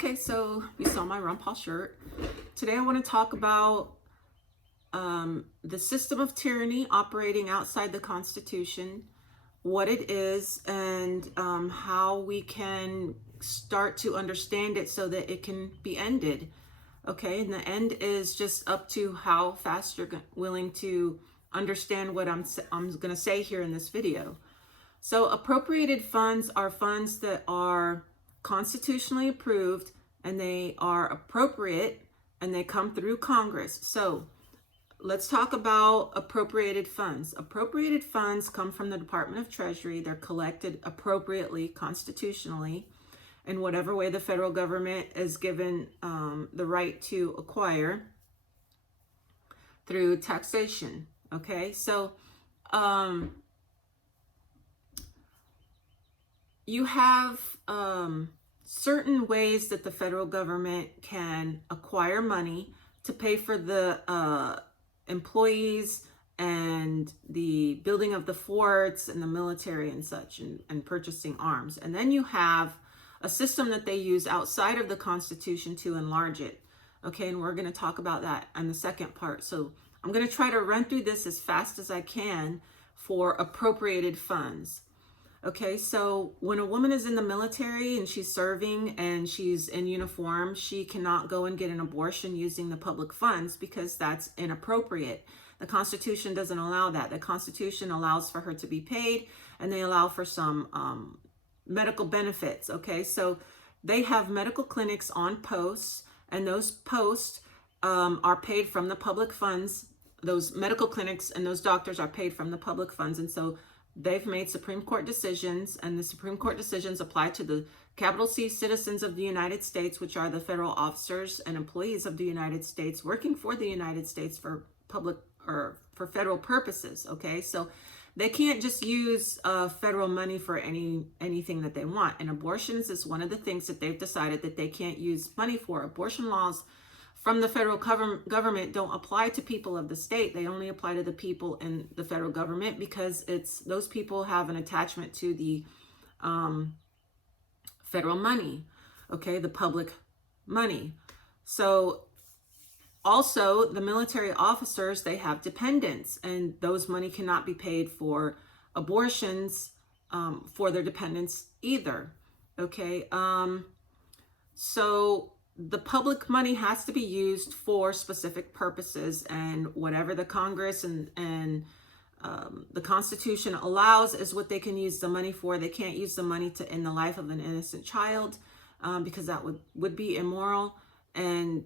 Okay, so you saw my Ron Paul shirt. Today I want to talk about the system of tyranny operating outside the Constitution, what it is, and how we can start to understand it so that it can be ended. Okay, and the end is just up to how fast you're willing to understand what I'm going to say here in this video. So appropriated funds are funds that are constitutionally approved, and they are appropriate, and they come through Congress. So let's talk about appropriated funds. Appropriated funds come from the Department of Treasury. They're collected appropriately, constitutionally, in whatever way the federal government is given the right to acquire through taxation. Okay, so you have certain ways that the federal government can acquire money to pay for the employees and the building of the forts and the military and such, and purchasing arms. And then you have a system that they use outside of the Constitution to enlarge it. Okay, and we're going to talk about that in the second part. So I'm going to try to run through this as fast as I can for appropriated funds. Okay, so when a woman is in the military and she's serving and she's in uniform, she cannot go and get an abortion using the public funds because that's inappropriate. The Constitution doesn't allow that. The Constitution allows for her to be paid, and they allow for some medical benefits. Okay, so they have medical clinics on posts, and those posts are paid from the public funds. Those medical clinics and those doctors are paid from the public funds, and so they've made Supreme Court decisions, and the Supreme Court decisions apply to the capital C citizens of the United States, which are the federal officers and employees of the United States working for the United States for public or for federal purposes. Okay, so they can't just use federal money for anything that they want. And abortions is one of the things that they've decided that they can't use money for. Abortion laws from the federal government don't apply to people of the state. They only apply to the people in the federal government because those people have an attachment to the federal money, okay, the public money. So also the military officers, they have dependents, and those money cannot be paid for abortions for their dependents either. Okay, so the public money has to be used for specific purposes, and whatever the Congress and the Constitution allows is what they can use the money for. They can't use the money to end the life of an innocent child because that would be immoral. And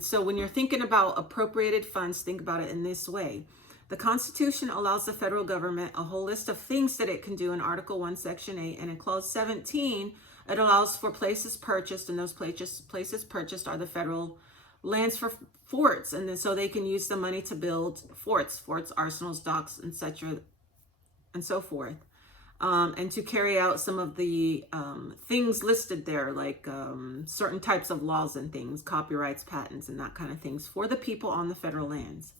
so when you're thinking about appropriated funds, think about it in this way. The Constitution allows the federal government a whole list of things that it can do in Article 1, Section 8, and in Clause 17, it allows for places purchased, and those places purchased are the federal lands for forts, and then so they can use the money to build forts, arsenals, docks, etc., and so forth, and to carry out some of the things listed there, like certain types of laws and things, copyrights, patents, and that kind of things for the people on the federal lands.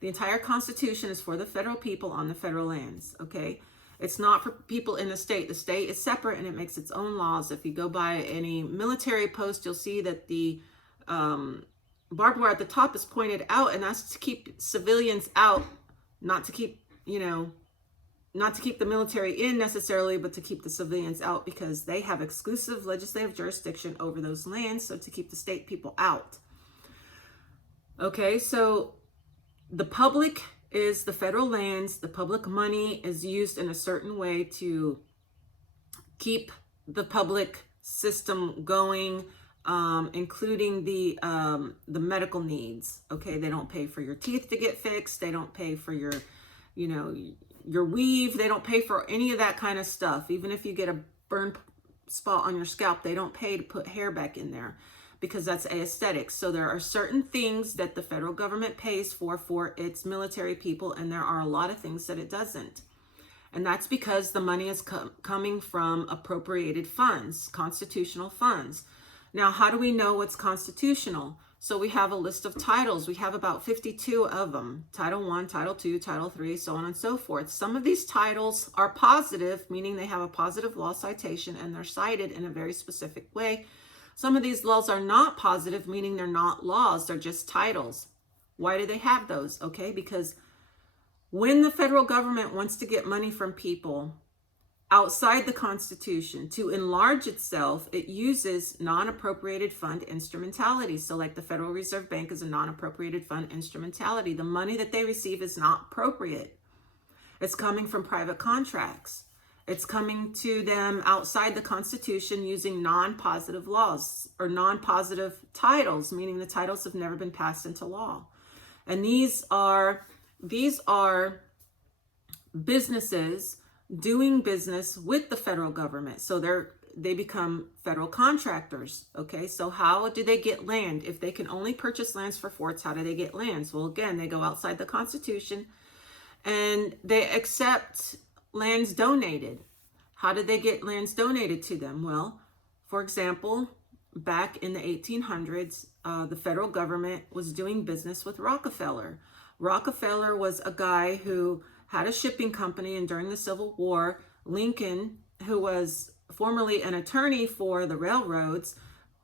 The entire Constitution is for the federal people on the federal lands. Okay. It's not for people in the state. The state is separate and it makes its own laws. If you go by any military post, you'll see that the barbed wire at the top is pointed out, and that's to keep civilians out, not to keep the military in necessarily, but to keep the civilians out because they have exclusive legislative jurisdiction over those lands, so to keep the state people out. Okay, so the public is the federal lands. The public money is used in a certain way to keep the public system going, including the medical needs. Okay, they don't pay for your teeth to get fixed. They don't pay for your weave. They don't pay for any of that kind of stuff. Even if you get a burn spot on your scalp, they don't pay to put hair back in there, because that's aesthetics. So there are certain things that the federal government pays for its military people, and there are a lot of things that it doesn't. And that's because the money is coming from appropriated funds, constitutional funds. Now, how do we know what's constitutional? So we have a list of titles. We have about 52 of them. Title 1, Title 2, Title 3, so on and so forth. Some of these titles are positive, meaning they have a positive law citation and they're cited in a very specific way. Some of these laws are not positive, meaning they're not laws, they're just titles. Why do they have those? Okay, because when the federal government wants to get money from people outside the Constitution to enlarge itself, it uses non-appropriated fund instrumentalities. So like the Federal Reserve Bank is a non-appropriated fund instrumentality. The money that they receive is not appropriate. It's coming from private contracts. It's coming to them outside the Constitution using non-positive laws or non-positive titles, meaning the titles have never been passed into law. And these are businesses doing business with the federal government. So they become federal contractors. Okay, so how do they get land? If they can only purchase lands for forts, how do they get lands? Well, again, they go outside the Constitution and they accept lands donated. How did they get lands donated to them? Well, for example, back in the 1800s, the federal government was doing business with Rockefeller. Rockefeller was a guy who had a shipping company, and during the Civil War, Lincoln, who was formerly an attorney for the railroads,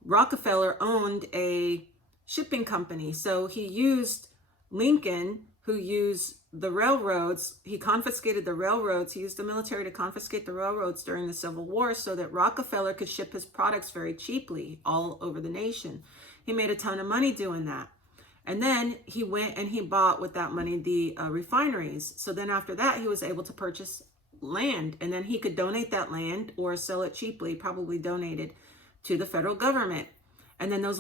Rockefeller owned a shipping company. So he used Lincoln, who used the railroads, he confiscated the railroads, he used the military to confiscate the railroads during the Civil War so that Rockefeller could ship his products very cheaply all over the nation. He made a ton of money doing that. And then he went and he bought with that money the refineries. So then after that, he was able to purchase land, and then he could donate that land or sell it cheaply, probably donated to the federal government. And then those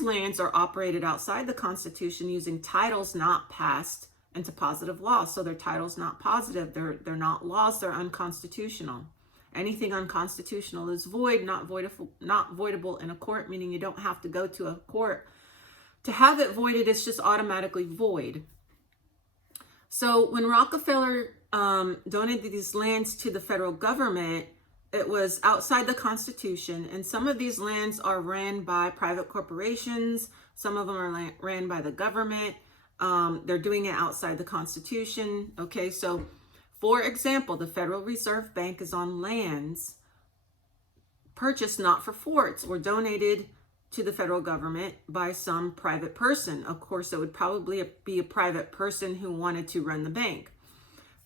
lands are operated outside the Constitution using titles not passed into positive law. So they're titles not positive. They're not laws. They're unconstitutional. Anything unconstitutional is void, not voidable in a court, meaning you don't have to go to a court to have it voided. It's just automatically void. So when Rockefeller donated these lands to the federal government, it was outside the Constitution, and some of these lands are ran by private corporations. Some of them are ran by the government. They're doing it outside the Constitution. Okay, so for example, the Federal Reserve Bank is on lands purchased not for forts or donated to the federal government by some private person. Of course, it would probably be a private person who wanted to run the bank,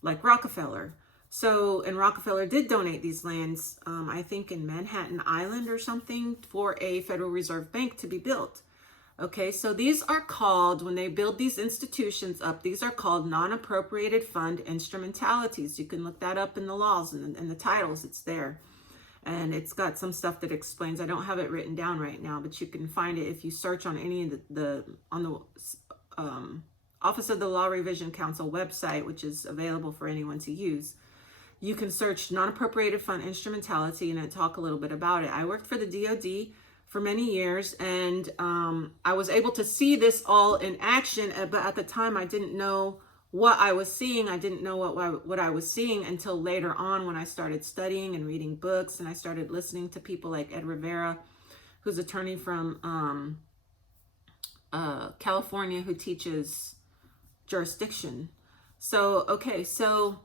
like Rockefeller. So, and Rockefeller did donate these lands, I think in Manhattan Island or something, for a Federal Reserve Bank to be built. Okay, so these are called, when they build these institutions up, these are called non-appropriated fund instrumentalities. You can look that up in the laws and the titles, it's there. And it's got some stuff that explains, I don't have it written down right now, but you can find it if you search on any of the Office of the Law Revision Council website, which is available for anyone to use. You can search non-appropriated fund instrumentality and talk a little bit about it. I worked for the DOD for many years, and I was able to see this all in action, but at the time I didn't know what I was seeing. I didn't know what I was seeing until later on when I started studying and reading books, and I started listening to people like Ed Rivera, who's an attorney from California, who teaches jurisdiction. So, okay, so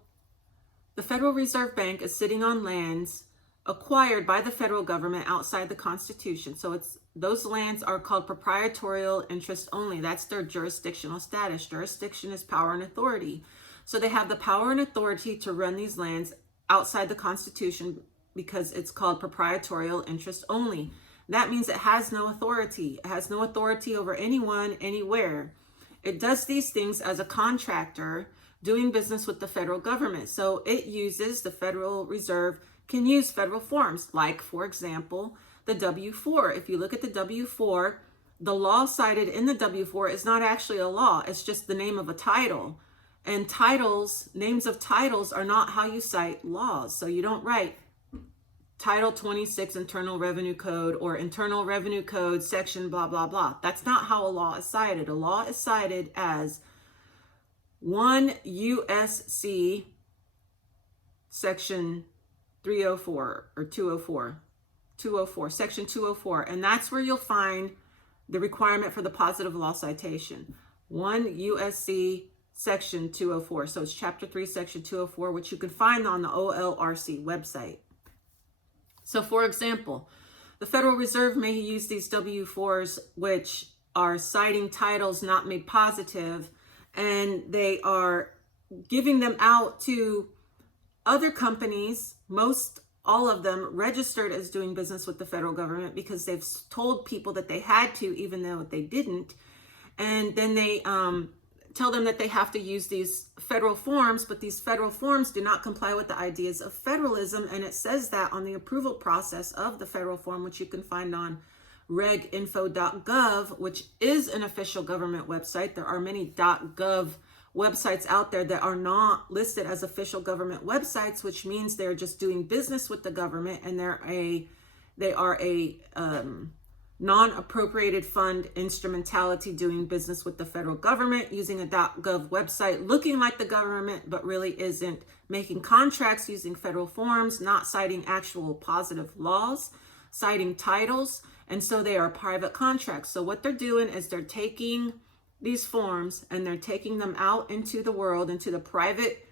the Federal Reserve Bank is sitting on lands acquired by the federal government outside the Constitution. So those lands are called proprietorial interest only. That's their jurisdictional status. Jurisdiction is power and authority. So they have the power and authority to run these lands outside the Constitution because it's called proprietorial interest only. That means it has no authority. It has no authority over anyone, anywhere. It does these things as a contractor doing business with the federal government. So it uses, the Federal Reserve can use federal forms, like, for example, the W-4. If you look at the W-4, the law cited in the W-4 is not actually a law. It's just the name of a title. And titles, names of titles are not how you cite laws. So you don't write Title 26 Internal Revenue Code or Internal Revenue Code section blah, blah, blah. That's not how a law is cited. A law is cited as 1 U.S.C. section 304 or 204, section 204. And that's where you'll find the requirement for the positive law citation. 1 U.S.C. section 204. So it's chapter 3, section 204, which you can find on the OLRC website. So for example, The Federal Reserve may use these W-4s, which are citing titles not made positive, and they are giving them out to other companies, all of them registered as doing business with the federal government because they've told people that they had to, even though they didn't. And then they tell them that they have to use these federal forms, but these federal forms do not comply with the ideas of federalism. And it says that on the approval process of the federal form, which you can find on reginfo.gov, which is an official government website. There are many .gov websites out there that are not listed as official government websites, which means they're just doing business with the government, and they are a non-appropriated fund instrumentality doing business with the federal government, using a .gov website, looking like the government, but really isn't, making contracts using federal forms, not citing actual positive laws, citing titles, and so they are private contracts. So what they're doing is they're taking these forms and they're taking them out into the world, into the private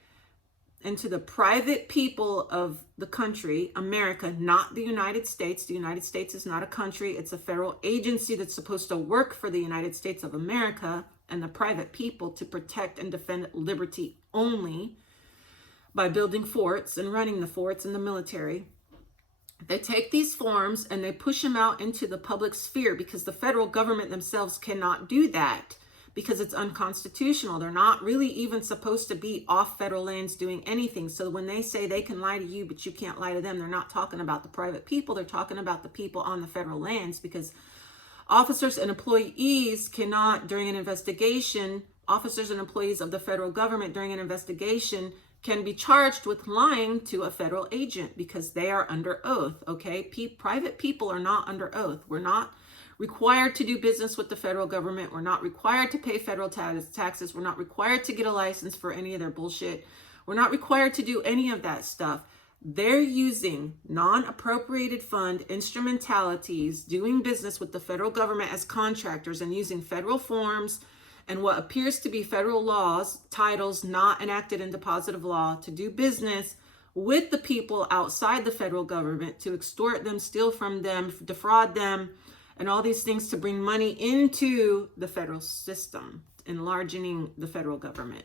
people of the country, America, not the United States. The United States is not a country. It's a federal agency that's supposed to work for the United States of America and the private people to protect and defend liberty only by building forts and running the forts in the military. They take these forms and they push them out into the public sphere because the federal government themselves cannot do that, because it's unconstitutional. They're not really even supposed to be off federal lands doing anything. So when they say they can lie to you, but you can't lie to them, they're not talking about the private people. They're talking about the people on the federal lands, because officers and employees cannot, during an investigation, officers and employees of the federal government during an investigation can be charged with lying to a federal agent because they are under oath, okay? Private people are not under oath. We're not required to do business with the federal government. We're not required to pay federal taxes. We're not required to get a license for any of their bullshit. We're not required to do any of that stuff. They're using non-appropriated fund instrumentalities, doing business with the federal government as contractors and using federal forms and what appears to be federal laws, titles not enacted into positive law, to do business with the people outside the federal government, to extort them, steal from them, defraud them, and all these things to bring money into the federal system, enlarging the federal government.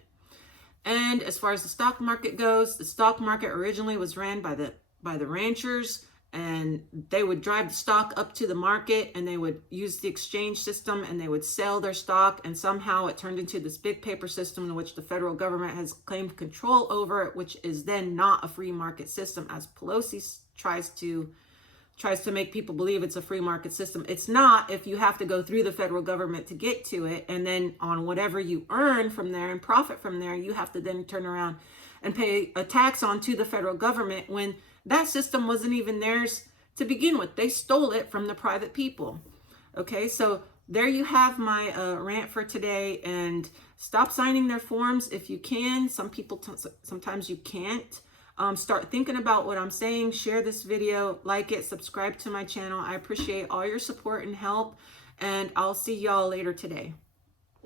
And as far as the stock market goes, the stock market originally was ran by the ranchers, and they would drive the stock up to the market and they would use the exchange system and they would sell their stock, and somehow it turned into this big paper system in which the federal government has claimed control over it, which is then not a free market system, as Pelosi tries to make people believe it's a free market system. It's not, if you have to go through the federal government to get to it, and then on whatever you earn from there and profit from there, you have to then turn around and pay a tax on to the federal government, when that system wasn't even theirs to begin with. They stole it from the private people. Okay, so there you have my rant for today, and stop signing their forms if you can. Some people, sometimes you can't. Start thinking about what I'm saying. Share this video, like it, subscribe to my channel. I appreciate all your support and help, and I'll see y'all later today.